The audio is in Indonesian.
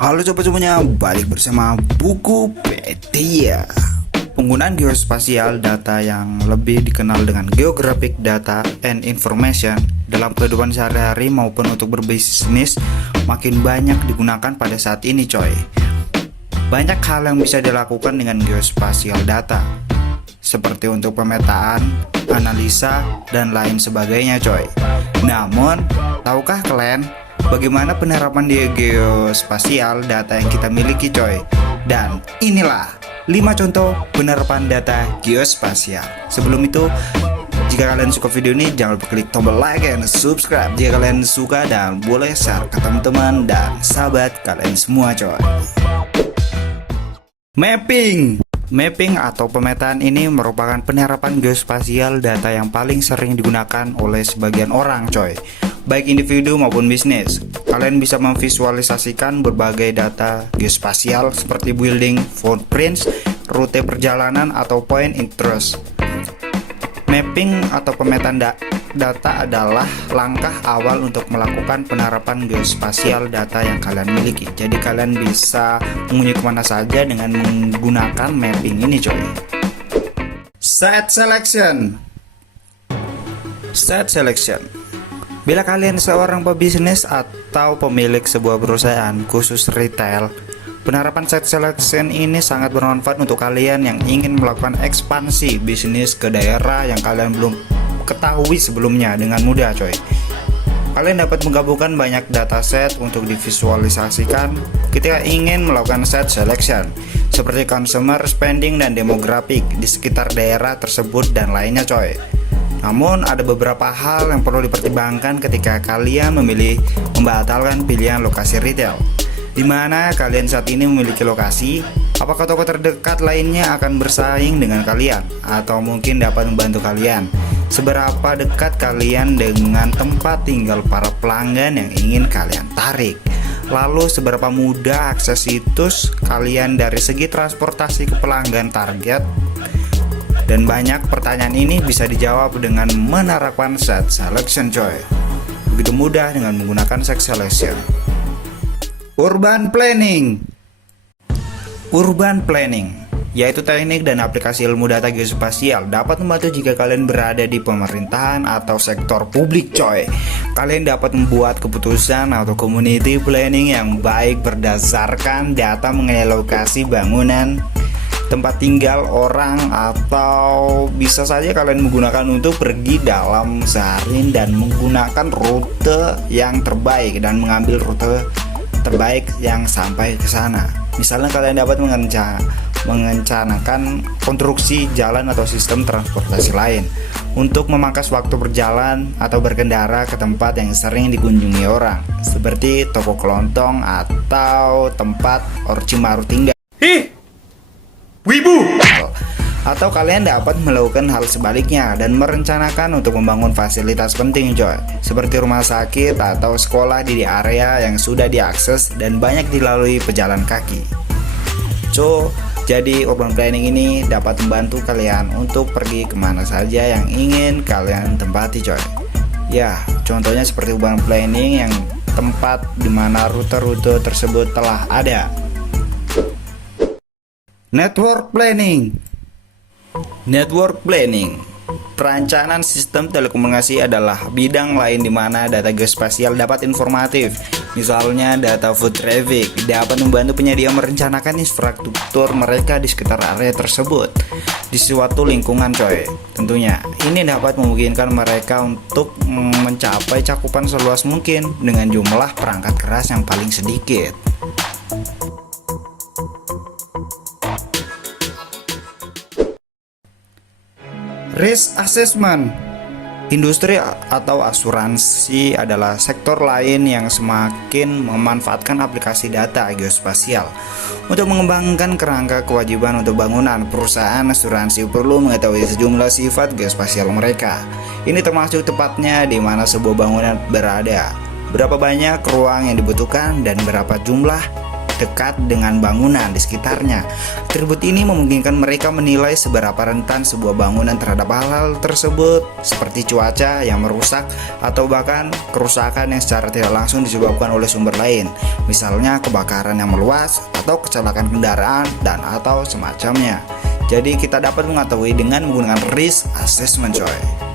Halo sobat semuanya, balik bersama Bukupedia. Penggunaan geospasial data yang lebih dikenal dengan Geographic Data and Information dalam kehidupan sehari-hari maupun untuk berbisnis makin banyak digunakan pada saat ini coy. Banyak hal yang bisa dilakukan dengan geospasial data, seperti untuk pemetaan, analisa, dan lain sebagainya coy. Namun, tahukah kalian bagaimana penerapan di geospasial data yang kita miliki coy? Dan inilah 5 contoh penerapan data geospasial. Sebelum itu, jika kalian suka video ini, jangan lupa klik tombol like dan subscribe jika kalian suka, dan boleh share ke teman-teman dan sahabat kalian semua coy. Mapping atau pemetaan ini merupakan penerapan geospasial data yang paling sering digunakan oleh sebagian orang coy, baik individu maupun bisnis. Kalian bisa memvisualisasikan berbagai data geospasial seperti building, footprints, rute perjalanan, atau point interest. Mapping atau pemetaan data adalah langkah awal untuk melakukan penerapan geospasial data yang kalian miliki. Jadi kalian bisa mengunjungi kemana saja dengan menggunakan mapping ini coy. Set selection. Bila kalian seorang pebisnis atau pemilik sebuah perusahaan khusus retail, penerapan set selection ini sangat bermanfaat untuk kalian yang ingin melakukan ekspansi bisnis ke daerah yang kalian belum ketahui sebelumnya dengan mudah coy. Kalian dapat menggabungkan banyak dataset untuk divisualisasikan ketika ingin melakukan set selection, seperti consumer spending dan demographic di sekitar daerah tersebut dan lainnya coy. Namun ada beberapa hal yang perlu dipertimbangkan ketika kalian memilih membatalkan pilihan lokasi retail. Di mana kalian saat ini memiliki lokasi, apakah toko terdekat lainnya akan bersaing dengan kalian, atau mungkin dapat membantu kalian? Seberapa dekat kalian dengan tempat tinggal para pelanggan yang ingin kalian tarik? Lalu seberapa mudah akses situs kalian dari segi transportasi ke pelanggan target? Dan banyak pertanyaan ini bisa dijawab dengan menerapkan set selection coy. Begitu mudah dengan menggunakan set selection. Urban planning, yaitu teknik dan aplikasi ilmu data geospasial, dapat membantu jika kalian berada di pemerintahan atau sektor publik coy. Kalian dapat membuat keputusan atau community planning yang baik berdasarkan data mengenai lokasi bangunan, tempat tinggal orang, atau bisa saja kalian menggunakan untuk pergi dalam sehari dan menggunakan rute yang terbaik dan mengambil rute terbaik yang sampai ke sana. Misalnya kalian dapat mengencanakan konstruksi jalan atau sistem transportasi lain untuk memangkas waktu berjalan atau berkendara ke tempat yang sering dikunjungi orang, seperti toko kelontong atau tempat Orochimaru tinggal. Wibu! Atau kalian dapat melakukan hal sebaliknya dan merencanakan untuk membangun fasilitas penting coy, seperti rumah sakit atau sekolah di area yang sudah diakses dan banyak dilalui pejalan kaki. Jadi urban planning ini dapat membantu kalian untuk pergi kemana saja yang ingin kalian tempati coy. Ya, contohnya seperti urban planning yang tempat dimana rute-rute tersebut telah ada. Network planning, perencanaan sistem telekomunikasi adalah bidang lain di mana data geospasial dapat informatif. Misalnya data foot traffic dapat membantu penyedia merencanakan infrastruktur mereka di sekitar area tersebut di suatu lingkungan coy. Tentunya ini dapat memungkinkan mereka untuk mencapai cakupan seluas mungkin dengan jumlah perangkat keras yang paling sedikit. Risk assessment. Industri atau asuransi adalah sektor lain yang semakin memanfaatkan aplikasi data geospasial untuk mengembangkan kerangka kewajiban untuk bangunan. Perusahaan asuransi perlu mengetahui sejumlah sifat geospasial mereka. Ini termasuk tepatnya di mana sebuah bangunan berada, berapa banyak ruang yang dibutuhkan, dan berapa jumlah dekat dengan bangunan di sekitarnya. Atribut ini memungkinkan mereka menilai seberapa rentan sebuah bangunan terhadap hal-hal tersebut, seperti cuaca yang merusak atau bahkan kerusakan yang secara tidak langsung disebabkan oleh sumber lain, misalnya kebakaran yang meluas atau kecelakaan kendaraan dan atau semacamnya. Jadi kita dapat mengetahui dengan menggunakan risk assessment, coy.